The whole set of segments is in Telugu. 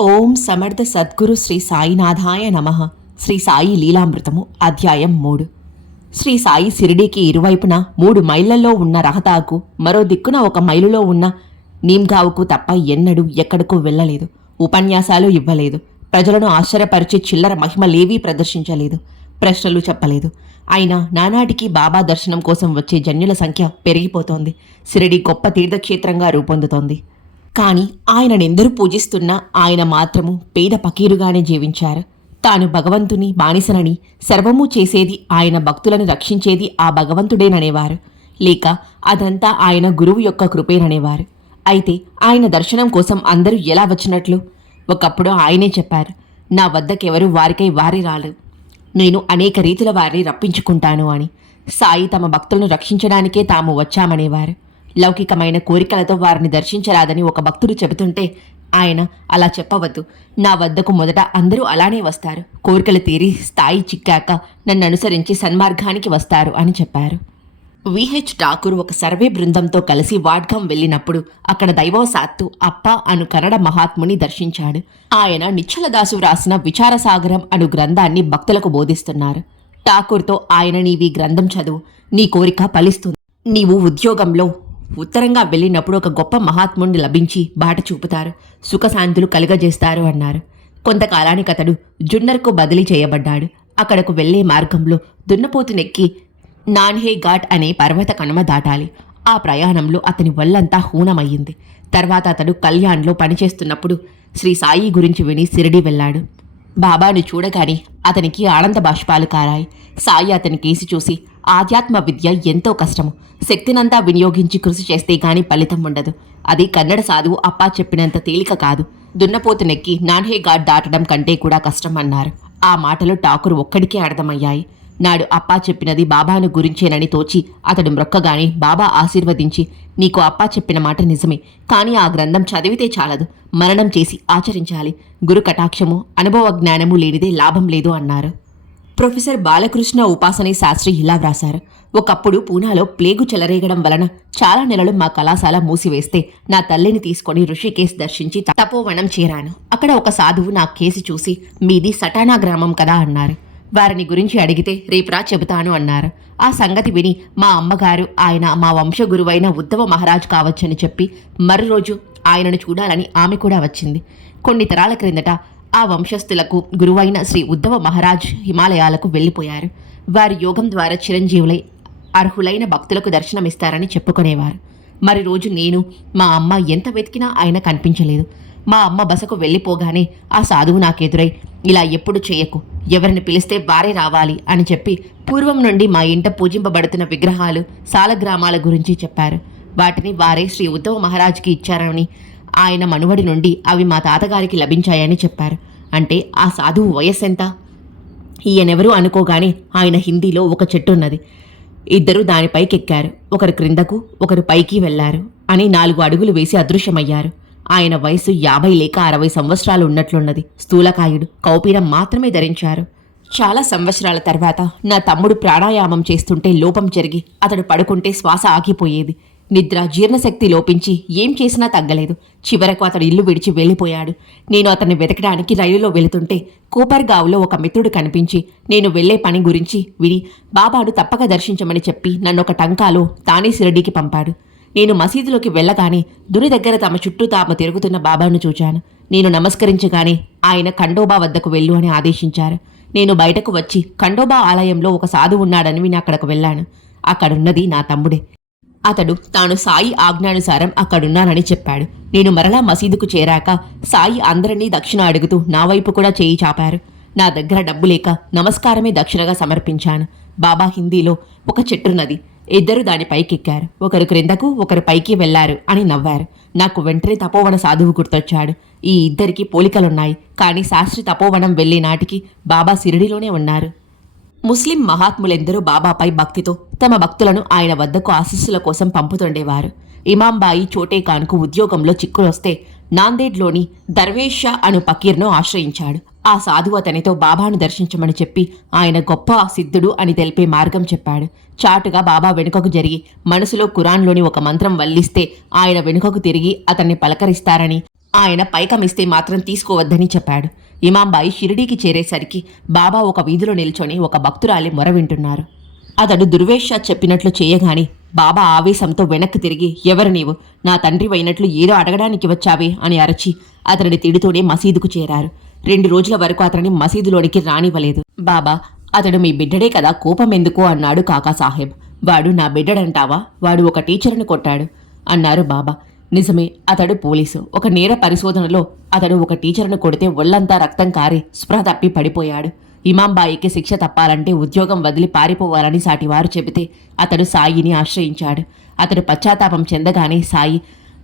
ఓం సమర్థ సద్గురు శ్రీ సాయినాథాయ నమ. శ్రీ సాయి లీలామృతము అధ్యాయం మూడు. శ్రీ సాయి సిరిడీకి ఇరువైపున మూడు మైళ్ళల్లో ఉన్న రహతాకు మరో దిక్కున ఒక మైలులో ఉన్న నీమ్గావుకు తప్ప ఎన్నడూ ఎక్కడకు వెళ్ళలేదు. ఉపన్యాసాలు ఇవ్వలేదు. ప్రజలను ఆశ్చర్యపరిచే చిల్లర మహిమలేవీ ప్రదర్శించలేదు. ప్రశ్నలు చెప్పలేదు. అయినా నానాటికి బాబా దర్శనం కోసం వచ్చే జన్యుల సంఖ్య పెరిగిపోతోంది. సిరిడి గొప్ప తీర్థక్షేత్రంగా రూపొందుతోంది. కాని ఆయననెందరూ పూజిస్తున్నా ఆయన మాత్రము పేద పకీరుగానే జీవించారు. తాను భగవంతుని బానిసనని సర్వము చేసేది ఆయన భక్తులను రక్షించేది ఆ భగవంతుడేననేవారు. లేక అదంతా ఆయన గురువు యొక్క కృపేననేవారు. అయితే ఆయన దర్శనం కోసం అందరూ ఎలా వచ్చినట్లు? ఒకప్పుడు ఆయనే చెప్పారు నా వద్దకెవరు వారికై వారి రాలు నేను అనేక రీతుల వారిని రప్పించుకుంటాను అని. సాయి తమ భక్తులను రక్షించడానికే తాము వచ్చామనేవారు. లౌకికమైన కోరికలతో వారిని దర్శించరాదని ఒక భక్తుడు చెబుతుంటే ఆయన అలా చెప్పవద్దు. నా వద్దకు మొదట అందరూ అలానే వస్తారు. కోరికలు తీరి స్థాయి చిక్కాక నన్ను అనుసరించి సన్మార్గానికి వస్తారు అని చెప్పారు. విహెచ్ ఠాకూర్ ఒక సర్వే బృందంతో కలిసి వాడ్గం వెళ్ళినప్పుడు అక్కడ దైవవశాత్తు అప్ప అను కన్నడ మహాత్ముని దర్శించాడు. ఆయన నిశ్చలదాసు వ్రాసిన విచారసాగరం అను గ్రంథాన్ని భక్తులకు బోధిస్తున్నారు. ఠాకూర్తో ఆయన నీవి గ్రంథం చదువు. నీ కోరిక ఫలిస్తుంది. నీవు ఉద్యోగంలో ఉత్తరంగా వెళ్ళినప్పుడు ఒక గొప్ప మహాత్ముడిని లభించి బాట చూపుతారు. సుఖశాంతులు కలుగజేస్తారు అన్నారు. కొంతకాలానికి అతడు జున్నర్కు బదిలీ చేయబడ్డాడు. అక్కడకు వెళ్ళే మార్గంలో దున్నపోతునెక్కి నాన్హే ఘాట్ అనే పర్వత కనుమ దాటాలి. ఆ ప్రయాణంలో అతని వల్లంతా హూనమయ్యింది. తర్వాత అతడు కళ్యాణ్లో పనిచేస్తున్నప్పుడు శ్రీ సాయి గురించి విని సిరిడి వెళ్ళాడు. బాబాను చూడగానే అతనికి ఆనంద బాష్పాలు కారాయి. సాయి అతని కేసి చూసి ఆధ్యాత్మ విద్య ఎంతో కష్టము. శక్తినంతా వినియోగించి కృషి చేస్తే గాని ఫలితం ఉండదు. అది కన్నడ సాధువు అప్పా చెప్పినంత తేలిక కాదు. దున్నపోతు నెక్కి నాన్హే ఘాట్ దాటడం కంటే కూడా కష్టం అన్నారు. ఆ మాటలు ఠాకూర్ ఒక్కడికే అర్థమయ్యాయి. నాడు అప్పా చెప్పినది బాబాను గురించేనని తోచి అతడు మ్రొక్కగానే బాబా ఆశీర్వదించి నీకు అప్పా చెప్పిన మాట నిజమే. కానీ ఆ గ్రంథం చదివితే చాలదు. మరణం చేసి ఆచరించాలి. గురు కటాక్షము అనుభవ జ్ఞానము లేనిదే లాభం లేదు అన్నారు. ప్రొఫెసర్ బాలకృష్ణ ఉపాసనే శాస్త్రి ఇలా వ్రాశారు. ఒకప్పుడు పూనాలో ప్లేగు చెలరేగడం వలన చాలా నెలలు మా కళాశాల మూసివేస్తే నా తల్లిని తీసుకొని ఋషికేశ్ దర్శించి తపోవనం చేరాను. అక్కడ ఒక సాధువు నా కేసి చూసి మీది సటానా గ్రామం కదా అన్నారు. వారిని గురించి అడిగితే రేపురా చెబుతాను అన్నారు. ఆ సంగతి విని మా అమ్మగారు ఆయన మా వంశ గురువైన ఉద్ధవ మహారాజ్ కావచ్చని చెప్పి మరో రోజు ఆయనను చూడాలని ఆమె కూడా వచ్చింది. కొన్ని తరాల క్రిందట ఆ వంశస్థులకు గురువైన శ్రీ ఉద్ధవ మహారాజ్ హిమాలయాలకు వెళ్ళిపోయారు. వారి యోగం ద్వారా చిరంజీవులై అర్హులైన భక్తులకు దర్శనమిస్తారని చెప్పుకునేవారు. మరి రోజు నేను మా అమ్మ ఎంత వెతికినా ఆయన కనిపించలేదు. మా అమ్మ బసకు వెళ్ళిపోగానే ఆ సాధువు నాకెదురై ఇలా ఎప్పుడు చేయకు ఎవరిని పిలిస్తే వారే రావాలి అని చెప్పి పూర్వం నుండి మా ఇంట పూజింపబడుతున్న విగ్రహాలు సాలగ్రామాల గురించి చెప్పారు. వాటిని వారే శ్రీ ఉద్ధవ మహారాజ్కి ఇచ్చారని ఆయన మనువడి నుండి అవి మా తాతగారికి లభించాయని చెప్పారు. అంటే ఆ సాధువు వయస్సు ఎంత? ఈయనెవరూ అనుకోగానే ఆయన హిందీలో ఒక చెట్టు ఉన్నది ఇద్దరు దానిపైకెక్కారు ఒకరు క్రిందకు ఒకరు పైకి వెళ్ళారు అని నాలుగు అడుగులు వేసి అదృశ్యమయ్యారు. ఆయన వయసు యాభై లేక అరవై సంవత్సరాలు ఉన్నట్లున్నది. స్థూలకాయుడు కౌపీరం మాత్రమే ధరించారు. చాలా సంవత్సరాల తర్వాత నా తమ్ముడు ప్రాణాయామం చేస్తుంటే లోపం జరిగి అతడు పడుకుంటే శ్వాస ఆగిపోయేది. నిద్ర జీర్ణశక్తి లోపించి ఏం చేసినా తగ్గలేదు. చివరకు అతడు ఇల్లు విడిచి వెళ్ళిపోయాడు. నేను అతన్ని వెతకడానికి రైలులో వెళుతుంటే కూపర్గావ్లో ఒక మిత్రుడు కనిపించి నేను వెళ్ళే పని గురించి విని బాబాను తప్పక దర్శించమని చెప్పి నన్ను ఒక టంకాలో తానే సిరడీకి పంపాడు. నేను మసీదులోకి వెళ్ళగానే దుని దగ్గర తమ చుట్టూ తాము తిరుగుతున్న బాబాను చూచాను. నేను నమస్కరించగానే ఆయన ఖండోబా వద్దకు వెళ్ళు అని ఆదేశించారు. నేను బయటకు వచ్చి ఖండోబా ఆలయంలో ఒక సాధు ఉన్నాడని విని అక్కడకు వెళ్ళాను. అక్కడున్నది నా తమ్ముడే. అతడు తాను సాయి ఆజ్ఞానుసారం అక్కడున్నానని చెప్పాడు. నేను మరలా మసీదుకు చేరాక సాయి అందరినీ దక్షిణ అడుగుతూ నా వైపు కూడా చేయి చాపారు. నా దగ్గర డబ్బు లేక నమస్కారమే దక్షిణగా సమర్పించాను. బాబా హిందీలో ఒక చెట్టున్నది ఇద్దరు దాని పైకెక్కారు. ఒకరు క్రిందకు ఒకరు పైకి వెళ్ళారు అని నవ్వారు. నాకు వెంటనే తపోవన సాధువు గుర్తొచ్చాడు. ఈ ఇద్దరికి పోలికలున్నాయి. కానీ శాస్త్రి తపోవనం వెళ్ళే నాటికి బాబా సిరిడిలోనే ఉన్నారు. ముస్లిం మహాత్ములెందరూ బాబాపై భక్తితో తమ భక్తులను ఆయన వద్దకు ఆశీస్సుల కోసం పంపుతుండేవారు. ఇమాంబాయి చోటేఖాన్కు ఉద్యోగంలో చిక్కులొస్తే నాందేడ్లోని దర్వేష్ షా అను పకీర్ను ఆశ్రయించాడు. ఆ సాధువు అతనితో బాబాను దర్శించమని చెప్పి ఆయన గొప్ప సిద్ధుడు అని తెలిపే మార్గం చెప్పాడు. చాటుగా బాబా వెనుకకు జరిగి మనసులో కురాన్లోని ఒక మంత్రం వల్లిస్తే ఆయన వెనుకకు తిరిగి అతన్ని పలకరిస్తారని ఆయన పైకమిస్తే మాత్రం తీసుకోవద్దని చెప్పాడు. ఇమాంబాయి షిరిడీకి చేరేసరికి బాబా ఒక వీధిలో నిల్చొని ఒక భక్తురాలి మొర వింటున్నారు. అతడు దుర్వేష చెప్పినట్లు చేయగాని బాబా ఆవేశంతో వెనక్కి తిరిగి ఎవరు నీవు? నా తండ్రి అయినట్లు ఏదో అడగడానికి వచ్చావే అని అరచి అతడిని తిడుతూనే మసీదుకు చేరారు. రెండు రోజుల వరకు అతనిని మసీదులోనికి రానివ్వలేదు. బాబా అతడు మీ బిడ్డడే కదా కోపం ఎందుకు? అన్నాడు కాకా సాహెబ్ వాడు నా బిడ్డడంటావా? వాడు ఒక టీచర్ని కొట్టాడు అన్నారు బాబా. నిజమే అతడు పోలీసు. ఒక నేర పరిశోధనలో అతడు ఒక టీచర్ను కొడితే ఒళ్ళంతా రక్తం కారి స్పృహ తప్పి పడిపోయాడు. ఇమాంబాయికి శిక్ష తప్పాలంటే ఉద్యోగం వదిలి పారిపోవాలని సాటివారు చెబితే అతడు సాయిని ఆశ్రయించాడు. అతడు పశ్చాత్తాపం చెందగానే సాయి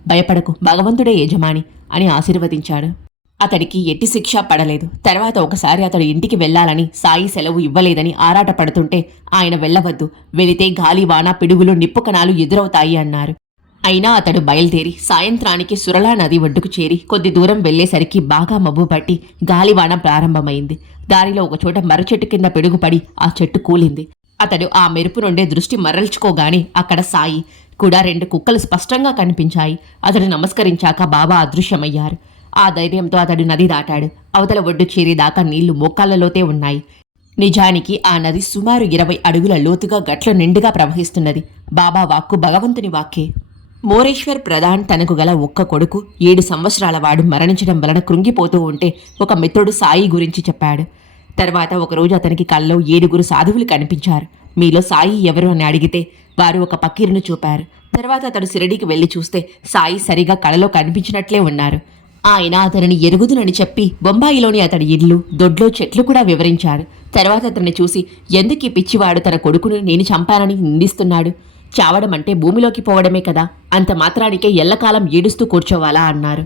భయపడకు భగవంతుడే యజమాని అని ఆశీర్వదించాడు. అతడికి ఎట్టి శిక్ష పడలేదు. తర్వాత ఒకసారి అతడు ఇంటికి వెళ్ళాలని సాయి సెలవు ఇవ్వలేదని ఆరాట పడుతుంటే ఆయన వెళ్ళవద్దు వెళితే గాలి వాన పిడుగులు నిప్పు కణాలు ఎదురవుతాయి అన్నారు. అయినా అతడు బయలుదేరి సాయంత్రానికి సురళా నది ఒడ్డుకు చేరి కొద్ది దూరం వెళ్ళేసరికి బాగా మబ్బు పట్టి గాలివాన ప్రారంభమైంది. దారిలో ఒకచోట మర్ర చెట్టు కింద పిడుగుపడి ఆ చెట్టు కూలింది. అతడు ఆ మెరుపు నుండే దృష్టి మరల్చుకోగానే అక్కడ సాయి కూడా రెండు కుక్కలు స్పష్టంగా కనిపించాయి. అతడు నమస్కరించాక బాబా అదృశ్యమయ్యారు. ఆ ధైర్యంతో అతడు నది దాటాడు. అవతల ఒడ్డు చేరేదాకా నీళ్ళు మోకాళ్ళలోతే ఉన్నాయి. నిజానికి ఆ నది సుమారు ఇరవై అడుగుల లోతుగా గట్ల నిండుగా ప్రవహిస్తున్నది. బాబా వాక్కు భగవంతుని వాక్కే. మోరేశ్వర్ ప్రధాన్ తనకు గల ఒక్క కొడుకు ఏడు సంవత్సరాల వాడు మరణించడం వలన కృంగిపోతూ ఉంటే ఒక మిత్రుడు సాయి గురించి చెప్పాడు. తర్వాత ఒకరోజు అతనికి కల్లో ఏడుగురు సాధువులు కనిపించారు. మీలో సాయి ఎవరు అని అడిగితే వారు ఒక పకీరును చూపారు. తర్వాత అతడు సిరడికి వెళ్ళి చూస్తే సాయి సరిగా కళలో కనిపించినట్లే ఉన్నారు. ఆయన అతనిని ఎరుగుదునని చెప్పి బొంబాయిలోని అతడి ఇల్లు దొడ్లో చెట్లు కూడా వివరించారు. తర్వాత అతన్ని చూసి ఎందుకు ఈ పిచ్చివాడు తన కొడుకును నేను చంపానని నిందిస్తున్నాడు? చావడం అంటే భూమిలోకి పోవడమే కదా. అంత మాత్రానికే ఎల్లకాలం ఏడుస్తూ కూర్చోవాలా అన్నారు.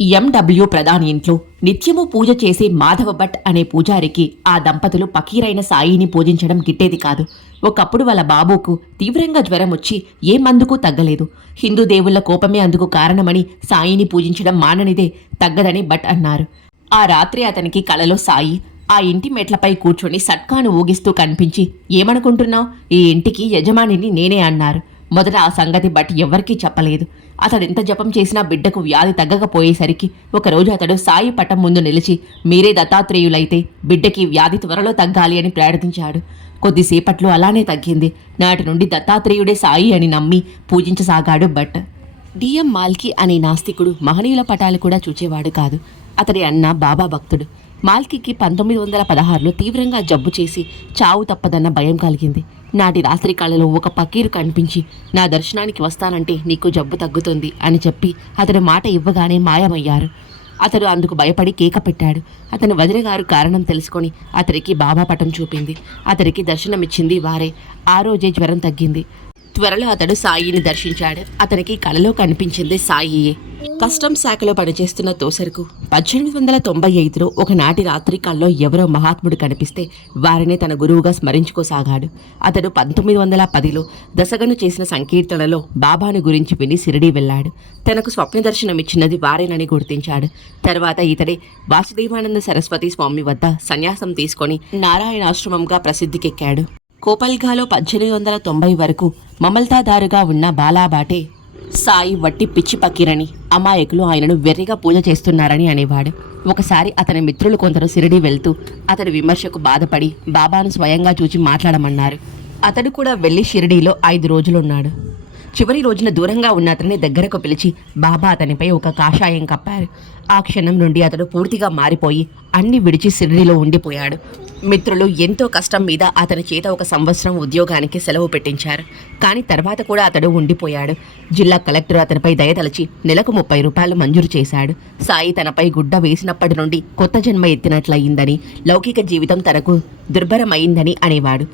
ఎండబ్ల్యూ ప్రధాని ఇంట్లో నిత్యము పూజ చేసే మాధవ భట్ అనే పూజారికి ఆ దంపతులు పకీరైన సాయిని పూజించడం గిట్టేది కాదు. ఒకప్పుడు వాళ్ళ బాబుకు తీవ్రంగా జ్వరం వచ్చి ఏ మందుకు తగ్గలేదు. హిందూ దేవుళ్ళ కోపమే అందుకు కారణమని సాయిని పూజించడం మాననిదే తగ్గదని భట్ అన్నారు. ఆ రాత్రి అతనికి కలలో సాయి ఆ ఇంటి మెట్లపై కూర్చొని సట్కాను ఊగిస్తూ కనిపించి ఏమనుకుంటున్నావు? ఈ ఇంటికి యజమానిని నేనే అన్నారు. మొదట ఆ సంగతి బట్ ఎవ్వరికీ చెప్పలేదు. అతడు ఎంత జపం చేసినా బిడ్డకు వ్యాధి తగ్గకపోయేసరికి ఒకరోజు అతడు సాయి పటం ముందు నిలిచి మీరే దత్తాత్రేయులైతే బిడ్డకి వ్యాధి త్వరలో తగ్గాలి అని ప్రార్థించాడు. కొద్దిసేపట్లో అలానే తగ్గింది. నాటి నుండి దత్తాత్రేయుడే సాయి అని నమ్మి పూజించసాగాడు భట్. డిఎం మాల్కి అనే నాస్తికుడు మహనీయుల పటాలు కూడా చూచేవాడు కాదు. అతడి అన్న బాబా భక్తుడు. మాల్కీకి పంతొమ్మిది వందల పదహారులో తీవ్రంగా జబ్బు చేసి చావు తప్పదన్న భయం కలిగింది. నాటి రాత్రి కళలో ఒక పకీరు కనిపించి నా దర్శనానికి వస్తానంటే నీకు జబ్బు తగ్గుతుంది అని చెప్పి అతడు మాట ఇవ్వగానే మాయమయ్యారు. అతడు అందుకు భయపడి కేక పెట్టాడు. అతని వదిన గారు కారణం తెలుసుకొని అతడికి బాబా పటం చూపింది. అతడికి దర్శనమిచ్చింది వారే. ఆ రోజే జ్వరం తగ్గింది. త్వరలో అతడు సాయిని దర్శించాడు. అతనికి కలలో కనిపించింది సాయియే. కస్టమ్స్ శాఖలో పనిచేస్తున్న తోసరుకు పద్దెనిమిది వందల తొంభై ఐదులో ఒకనాటి రాత్రి కల్లో ఎవరో మహాత్ముడు కనిపిస్తే వారిని తన గురువుగా స్మరించుకోసాగాడు. అతడు పంతొమ్మిది వందల పదిలో దశగను చేసిన సంకీర్తనలో బాబాను గురించి విని సిరిడి వెళ్ళాడు. తనకు స్వప్న దర్శనం ఇచ్చినది వారేనని గుర్తించాడు. తర్వాత ఇతడే వాసుదేవానంద సరస్వతి స్వామి వద్ద సన్యాసం తీసుకొని నారాయణాశ్రమంగా ప్రసిద్ధికెక్కాడు. కోపల్గాలో పద్దెనిమిది వందల తొంభై వరకు మమల్తాదారుగా ఉన్న బాలాబాటే సాయి వట్టి పిచ్చి పక్కిరని అమాయకులు ఆయనను వెర్రిగా పూజ చేస్తున్నారని అనేవాడు. ఒకసారి అతని మిత్రులు కొందరు సిరిడి వెళ్తూ అతడి విమర్శకు బాధపడి బాబాను స్వయంగా చూచి మాట్లాడమన్నారు. అతడు కూడా వెళ్ళి షిరిడీలో ఐదు రోజులున్నాడు. చివరి రోజున దూరంగా ఉన్న అతన్ని దగ్గరకు పిలిచి బాబా అతనిపై ఒక కాషాయం కప్పారు. ఆ క్షణం నుండి అతడు పూర్తిగా మారిపోయి అన్ని విడిచి సిరిడిలో ఉండిపోయాడు. మిత్రులు ఎంతో కష్టం మీద అతని చేత ఒక సంవత్సరం ఉద్యోగానికి సెలవు పెట్టించారు. కానీ తర్వాత కూడా అతడు ఉండిపోయాడు. జిల్లా కలెక్టర్ అతనిపై దయతలచి నెలకు ముప్పై రూపాయలు మంజూరు చేశాడు. సాయి తనపై గుడ్డ వేసినప్పటి నుండి కొత్త జన్మ ఎత్తినట్లయిందని లౌకిక జీవితం తనకు దుర్భరమైందని అనేవాడు.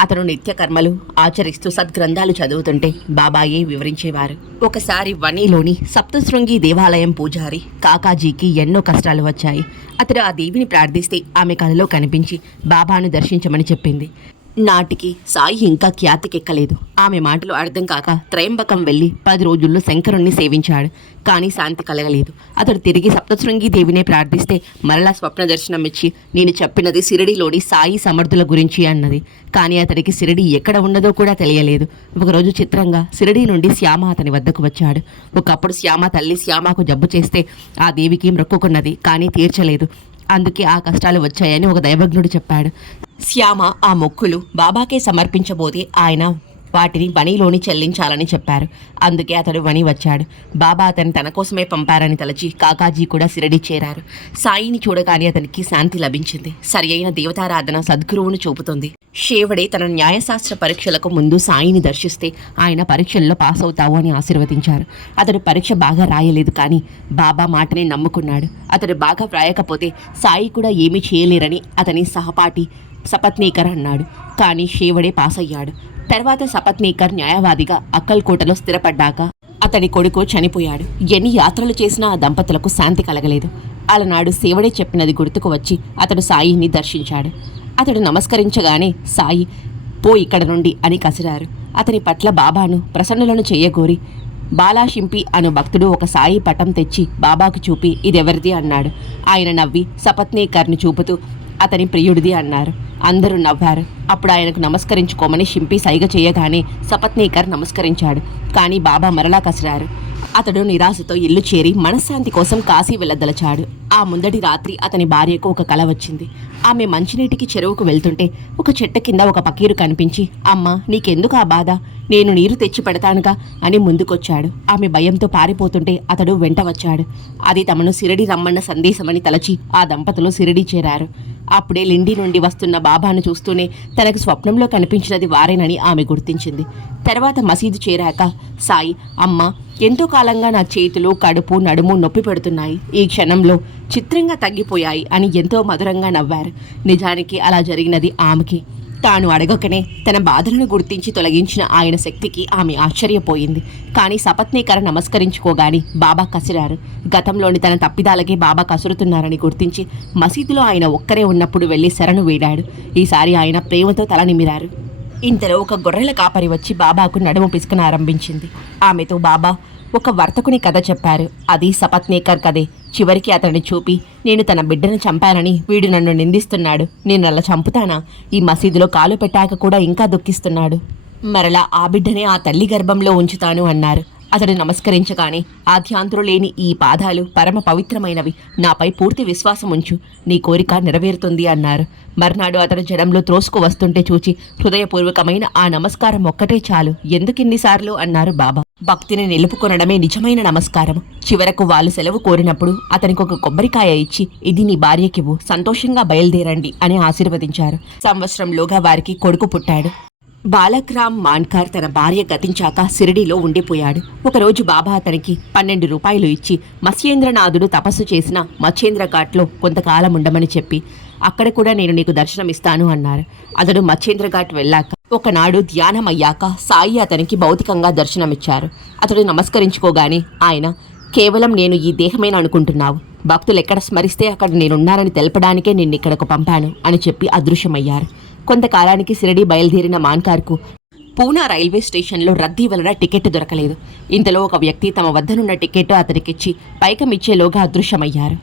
అతను నిత్యకర్మలు ఆచరిస్తూ సద్గ్రంథాలు చదువుతుంటే బాబాయే వివరించేవారు. ఒకసారి వనీలోని సప్తశృంగి దేవాలయం పూజారి కాకాజీకి ఎన్నో కష్టాలు వచ్చాయి. అతడు ఆ దేవిని ప్రార్థిస్తే ఆమె కలలో కనిపించి బాబాను దర్శించమని చెప్పింది. నాటికి సాయి ఇంకా ఖ్యాతికెక్కలేదు. ఆమె మాటలు అర్థం కాక త్రయంబకం వెళ్ళి పది రోజుల్లో శంకరుణ్ణి సేవించాడు. కానీ శాంతి కలగలేదు. అతడు తిరిగి సప్తశృంగి దేవినే ప్రార్థిస్తే మరలా స్వప్న దర్శనం ఇచ్చి నేను చెప్పినది సిరిడిలోని సాయి సమర్థుల గురించి అన్నది. కానీ అతడికి సిరిడి ఎక్కడ ఉన్నదో కూడా తెలియలేదు. ఒకరోజు చిత్రంగా సిరిడి నుండి శ్యామ అతని వద్దకు వచ్చాడు. ఒకప్పుడు శ్యామ తల్లి శ్యామకు జబ్బు చేస్తే ఆ దేవికి మొక్కుకున్నది కానీ తీర్చలేదు. అందుకే ఆ కష్టాలు వచ్చాయని ఒక దైవజ్ఞుడు చెప్పాడు. శ్యామ ఆ మొక్కులు బాబాకే సమర్పించబోతే ఆయన వాటిని వనిలోని చెల్లించాలని చెప్పారు. అందుకే అతడు వని వచ్చాడు. బాబా అతను తన కోసమే పంపారని తలచి కాకాజీ కూడా సిరడి చేరారు. సాయిని చూడగానే అతనికి శాంతి లభించింది. సరి అయిన దేవతారాధన సద్గురువును చూపుతుంది. షేవడే తన న్యాయశాస్త్ర పరీక్షలకు ముందు సాయిని దర్శిస్తే ఆయన పరీక్షల్లో పాస్ అవుతావు అని ఆశీర్వదించారు. అతడు పరీక్ష బాగా రాయలేదు కానీ బాబా మాటని నమ్ముకున్నాడు. అతడు బాగా వ్రాయకపోతే సాయి కూడా ఏమీ చేయలేరని అతని సహపాఠి సపత్నీకర్ అన్నాడు. కానీ షేవడే పాస్ అయ్యాడు తర్వాత సపత్నీకర్ న్యాయవాదిగా అక్కల్కోటలో స్థిరపడ్డాక అతడి కొడుకు చనిపోయాడు. ఎన్ని యాత్రలు చేసినా ఆ దంపతులకు శాంతి కలగలేదు. అలనాడు శివుడే చెప్పినది గుర్తుకు వచ్చి అతడు సాయిని దర్శించాడు. అతడు నమస్కరించగానే సాయి పో ఇక్కడ నుండి అని కసిరారు. అతని పట్ల బాబాను ప్రసన్నులను చేయగోరి బాలాషింపి అను భక్తుడు ఒక సాయి పటం తెచ్చి బాబాకు చూపి ఇదెవరిది? అన్నాడు. ఆయన నవ్వి సపత్నీకర్ని చూపుతూ అతని ప్రియుడిది అన్నారు. అందరూ నవ్వారు. అప్పుడు ఆయనకు నమస్కరించుకోమని షింపి సైగ చేయగానే సపత్నీకర్ నమస్కరించాడు. కానీ బాబా మరలా కసిరారు. అతడు నిరాశతో ఇల్లు చేరి మనశ్శాంతి కోసం కాశీ వెళ్ళదలచాడు. ఆ ముందటి రాత్రి అతని భార్యకు ఒక కల వచ్చింది. ఆమె మంచినీటికి చెరువుకు వెళ్తుంటే ఒక చెట్టు కింద ఒక పకీరు కనిపించి అమ్మ నీకెందుకు ఆ బాధ? నేను నీరు తెచ్చి పెడతానుగా అని ముందుకొచ్చాడు. ఆమె భయంతో పారిపోతుంటే అతడు వెంట వచ్చాడు. అది తమను సిరిడి రమ్మన్న సందేశమని తలచి ఆ దంపతులు సిరిడి చేరారు. అప్పుడే లిండి నుండి వస్తున్న బాబాను చూస్తూనే తనకు స్వప్నంలో కనిపించినది వారేనని ఆమె గుర్తించింది. తర్వాత మసీదు చేరాక సాయి అమ్మ ఎంతో కాలంగా నా చేతులు కడుపు నడుము నొప్పి పెడుతున్నాయి. ఈ క్షణంలో చిత్రంగా తగ్గిపోయాయి అని ఎంతో మధురంగా నవ్వారు. నిజానికి అలా జరిగినది ఆమెకి. తాను అడగకనే తన బాధలను గుర్తించి తొలగించిన ఆయన శక్తికి ఆమె ఆశ్చర్యపోయింది. కానీ సపత్నీకర నమస్కరించుకోగాని బాబా కసిరారు. గతంలోని తన తప్పిదాలకే బాబా కసురుతున్నారని గుర్తించి మసీదులో ఆయన ఒక్కరే ఉన్నప్పుడు వెళ్ళి శరణు వేడాడు. ఈసారి ఆయన ప్రేమతో తల నిమిరారు. ఇంతలో ఒక గొర్రెల కాపరి వచ్చి బాబాకు నడుము పిసుకనారంభించింది ఆమెతో బాబా ఒక వర్తకుని కథ చెప్పారు. అది సపత్నేకర్ కథే. చివరికి అతన్ని చూపి నేను తన బిడ్డను చంపానని వీడు నన్ను నిందిస్తున్నాడు. నేను అలా చంపుతానా? ఈ మసీదులో కాలు పెట్టాక కూడా ఇంకా దుఃఖిస్తున్నాడు. మరలా ఆ బిడ్డనే ఆ తల్లి గర్భంలో ఉంచుతాను అన్నారు. అతడు నమస్కరించగానే ఆధ్యాంతులు లేని ఈ పాదాలు పరమ పవిత్రమైనవి. నాపై పూర్తి విశ్వాసం ఉంచు. నీ కోరిక నెరవేరుతుంది అన్నారు. మర్నాడు అతడు జడంలో త్రోసుకు వస్తుంటే చూచి హృదయపూర్వకమైన ఆ నమస్కారం ఒక్కటే చాలు. ఎందుకిన్నిసార్లు? అన్నారు బాబా. భక్తిని నిలుపుకొనడమే నిజమైన నమస్కారం. చివరకు వాళ్ళు సెలవు కోరినప్పుడు అతనికి ఒక కొబ్బరికాయ ఇచ్చి ఇది నీ భార్యకివ్వు. సంతోషంగా బయలుదేరండి అని ఆశీర్వదించారు. సంవత్సరంలోగా వారికి కొడుకు పుట్టాడు. బాలక్రామ్ మాన్కార్ తన భార్య గతించాక సిరిడిలో ఉండిపోయాడు. ఒకరోజు బాబా అతనికి పన్నెండు రూపాయలు ఇచ్చి మత్స్యేంద్రనాథుడు తపస్సు చేసిన మత్స్యేంద్ర ఘాట్లో కొంతకాలం ఉండమని చెప్పి అక్కడ కూడా నేను నీకు దర్శనమిస్తాను అన్నారు. అతడు మత్స్యేంద్ర ఘాట్ వెళ్ళాక ఒకనాడు ధ్యానం అయ్యాక సాయి అతనికి భౌతికంగా దర్శనమిచ్చారు. అతడు నమస్కరించుకోగానే ఆయన కేవలం నేను ఈ దేహమేన అనుకుంటున్నావు? భక్తులు ఎక్కడ స్మరిస్తే అక్కడ నేనున్నారని తెలపడానికే నిన్ను ఇక్కడకు పంపాను అని చెప్పి అదృశ్యమయ్యారు. కొంతకాలానికి సిరడి బయలుదేరిన మాన్కార్కు పూనా రైల్వే స్టేషన్లో రద్దీ వలన టికెట్ దొరకలేదు. ఇంతలో ఒక వ్యక్తి తమ వద్దనున్న టికెట్ అతనికిచ్చి పైకమిచ్చేలోగా అదృశ్యమయ్యారు.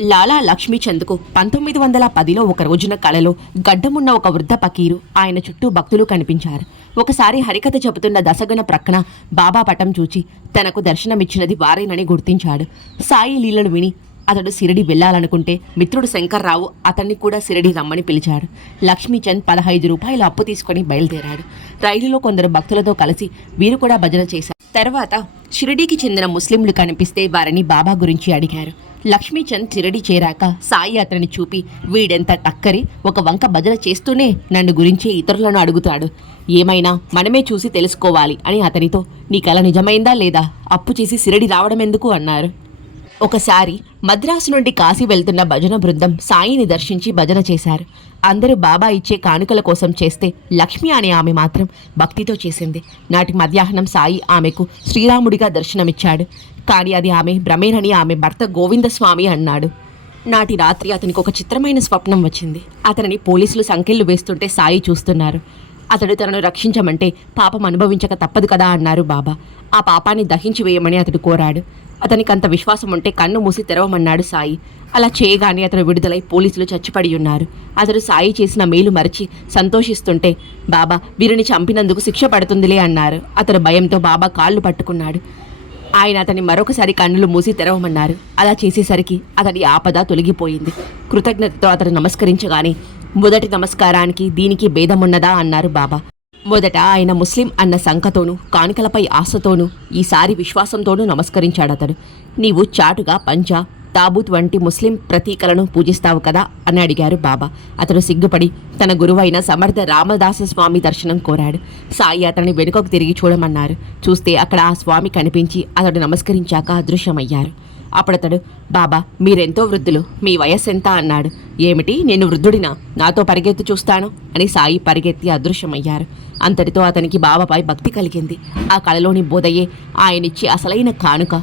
లాలా లక్ష్మీచంద్కు పంతొమ్మిది వందల పదిలో ఒక రోజున కలలో గడ్డమున్న ఒక వృద్ధ పకీరు ఆయన చుట్టూ భక్తులు కనిపించారు. ఒకసారి హరికథ చెబుతున్న దశగుణ ప్రక్కన బాబా పటం చూచి తనకు దర్శనమిచ్చినది వారేనని గుర్తించాడు. సాయి లీలను విని అతడు సిరిడి వెళ్ళాలనుకుంటే మిత్రుడు శంకర్రావు అతన్ని కూడా సిరిడి రమ్మని పిలిచాడు. లక్ష్మీచంద్ పదహైదు రూపాయలు అప్పు తీసుకొని బయలుదేరాడు. రైలులో కొందరు భక్తులతో కలిసి వీరు కూడా భజన చేశారు. తర్వాత షిరిడీకి చెందిన ముస్లింలు కనిపిస్తే వారిని బాబా గురించి అడిగారు. లక్ష్మీచంద్ షిరిడి చేరాక సాయి అతన్ని చూపి వీడెంత టక్కరి ఒక వంక భజన చేస్తూనే నన్ను గురించి ఇతరులను అడుగుతాడు. ఏమైనా మనమే చూసి తెలుసుకోవాలి అని అతనితో నీ కల నిజమైందా లేదా? అప్పు చేసి సిరడి రావడం ఎందుకు అన్నారు. ఒకసారి మద్రాసు నుండి కాశీ వెళ్తున్న భజన బృందం సాయిని దర్శించి భజన చేశారు. అందరూ బాబా ఇచ్చే కానుకల కోసం చేస్తే లక్ష్మి అనే ఆమె మాత్రం భక్తితో చేసింది. నాటి మధ్యాహ్నం సాయి ఆమెకు శ్రీరాముడిగా దర్శనమిచ్చాడు. కానీ అది ఆమె భ్రమేనని ఆమె భర్త గోవిందస్వామి అన్నాడు. నాటి రాత్రి అతనికి ఒక చిత్రమైన స్వప్నం వచ్చింది. అతనిని పోలీసులు సంకెళ్ళు వేస్తుంటే సాయి చూస్తున్నారు. అతడు తనను రక్షించమంటే పాపం అనుభవించక తప్పదు కదా అన్నారు బాబా. ఆ పాపాన్ని దహించి వేయమని అతడు కోరాడు. అతనికి అంత విశ్వాసం ఉంటే కన్ను మూసి తెరవమన్నాడు సాయి. అలా చేయగానే అతను విడుదలై పోలీసులు చచ్చిపడి ఉన్నారు. అతడు సాయి చేసిన మేలు మరిచి సంతోషిస్తుంటే బాబా వీరిని చంపినందుకు శిక్ష పడుతుందిలే అన్నారు. అతడు భయంతో బాబా కాళ్ళు పట్టుకున్నాడు. ఆయన అతని మరొకసారి కన్నులు మూసి తెరవమన్నారు. అలా చేసేసరికి అతడి ఆపద తొలగిపోయింది. కృతజ్ఞతతో అతడు నమస్కరించగానే మొదటి నమస్కారానికి దీనికి భేదమున్నదా? అన్నారు బాబా. మొదట ఆయన ముస్లిం అన్న శంకతోనూ కానుకలపై ఆశతోనూ ఈసారి విశ్వాసంతోనూ నమస్కరించాడతడు. నీవు చాటుగా పంజా తాబూత్ వంటి ముస్లిం ప్రతీకలను పూజిస్తావు కదా అని అడిగారు బాబా. అతడు సిగ్గుపడి తన గురువైన సమర్థ రామదాస స్వామి దర్శనం కోరాడు. సాయి అతని వెనుకకు తిరిగి చూడమన్నారు. చూస్తే అక్కడ ఆ స్వామి కనిపించి అతడు నమస్కరించాక అదృశ్యమయ్యారు. అప్పుడతడు బాబా మీరెంతో వృద్ధులు మీ వయస్సు ఎంత అన్నాడు. ఏమిటి? నేను వృద్ధుడినా? నాతో పరిగెత్తి చూస్తాను? అని సాయి పరిగెత్తి అదృశ్యమయ్యారు. అంతటితో అతనికి బాబాపై భక్తి కలిగింది. ఆ కళలోని బోధయే ఆయనిచ్చి అసలైన కానుక.